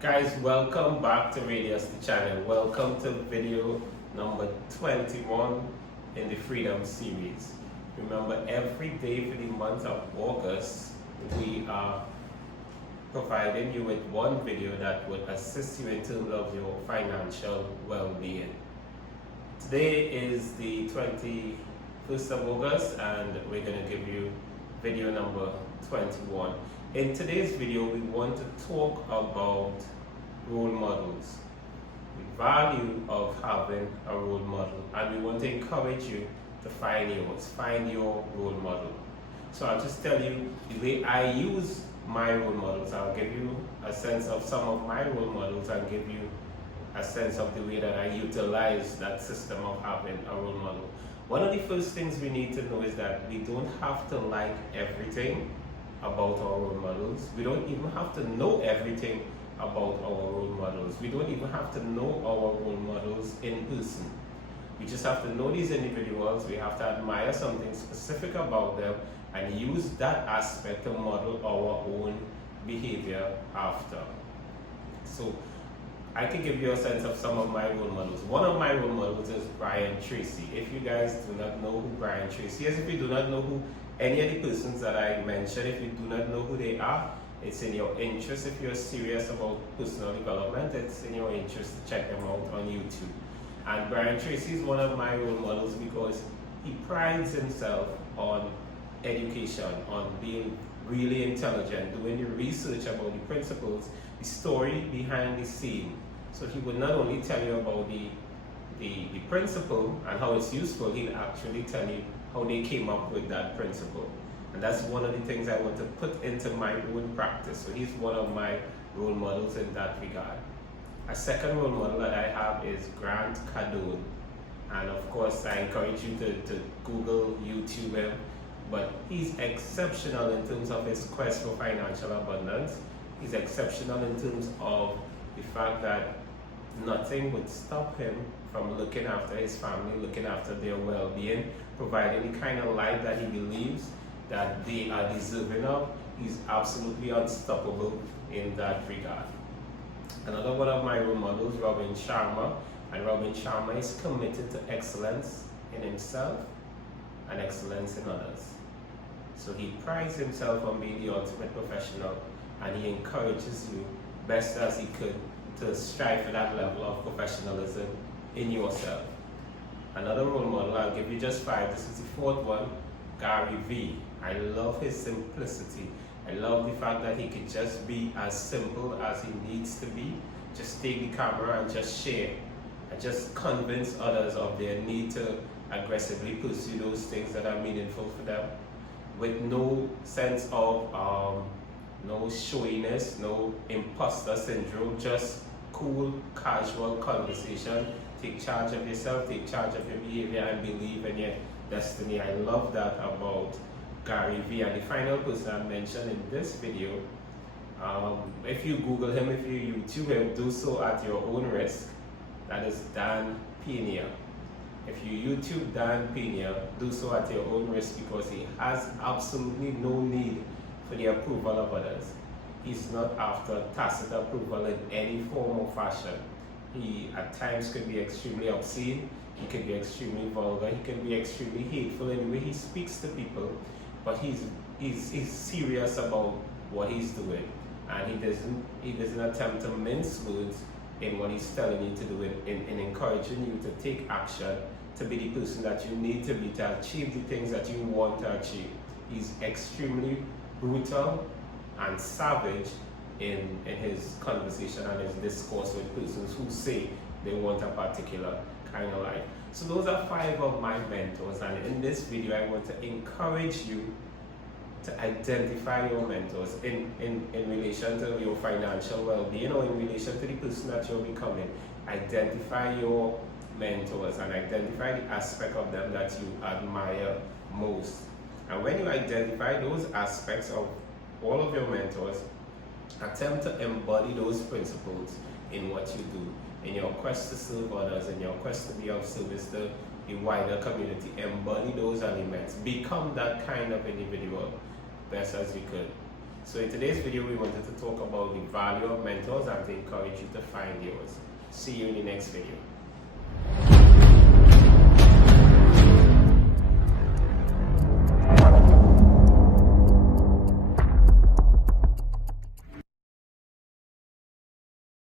Guys, welcome back to Rydeus-The channel. Welcome to video number 21 in the Freedom series. Remember, every day for the month of August, we are providing you with one video that would assist you in terms of your financial well-being. Today is the 21st of August and we're going to give you video number 21. In today's video, we want to talk about role models, the value of having a role model, and we want to encourage you to find your role model. So I'll just tell you the way I use my role models. I'll give you a sense of some of my role models and give you a sense of the way that I utilize that system of having a role model. One of the first things we need to know is that we don't have to like everything about our role models. We don't even have to know everything about our role models. We don't even have to know our role models in person. We just have to know these individuals. We have to admire something specific about them and use that aspect to model our own behavior after. So I can give you a sense of some of my role models. One of my role models is Tracy. If you guys do not know who Tracy is, if you do not know who any of the persons that I mentioned, if you do not know who they are, it's in your interest. If you're serious about personal development, it's in your interest to check them out on YouTube. And Tracy is one of my role models because he prides himself on education, on being really intelligent, doing the research about the principles, the story behind the scene. So he would not only tell you about the principle and how it's useful, he'll actually tell you how they came up with that principle. And that's one of the things I want to put into my own practice. So he's one of my role models in that regard. A second role model that I have is Grant Cardone. And of course, I encourage you to Google, YouTube him. But he's exceptional in terms of his quest for financial abundance. He's exceptional in terms of the fact that nothing would stop him from looking after his family, looking after their well-being, providing the kind of life that he believes that they are deserving of. He's absolutely unstoppable in that regard. Another one of my role models, Robin Sharma, and Robin Sharma is committed to excellence in himself and excellence in others. So he prides himself on being the ultimate professional, and he encourages you best as he could to strive for that level of professionalism in yourself. Another role model, I'll give you just 5, this is the 4th one, Gary V. I love his simplicity. I love the fact that he could just be as simple as he needs to be. Just take the camera and just share and just convince others of their need to aggressively pursue those things that are meaningful for them, with no sense of no showiness, no imposter syndrome, just cool, casual conversation. Take charge of yourself, take charge of your behavior, and believe in your destiny. I love that about Gary V. And the final person I mentioned in this video, if you Google him, if you YouTube him, do so at your own risk. That is Dan Pinia. If you YouTube Dan Pinia, do so at your own risk, because he has absolutely no need for the approval of others. He's not after tacit approval in any form or fashion. He at times could be extremely obscene, he can be extremely vulgar, he can be extremely hateful in the way he speaks to people, but he's serious about what he's doing, and he doesn't attempt to mince words in what he's telling you to do, in encouraging you to take action, to be the person that you need to be to achieve the things that you want to achieve. He's extremely brutal and savage in his conversation and his discourse with persons who say they want a particular kind of life. So those are 5 of my mentors, and in this video I want to encourage you to identify your mentors in relation to your financial well-being, or in relation to the person that you're becoming. Identify your mentors and identify the aspect of them that you admire most. And when you identify those aspects of all of your mentors, attempt to embody those principles in what you do, in your quest to serve others, in your quest to be of service to the wider community. Embody those shows and events. Become that kind of individual best as you could. So in today's video, we wanted to talk about the value of mentors and to encourage you to find yours. See you in the next video.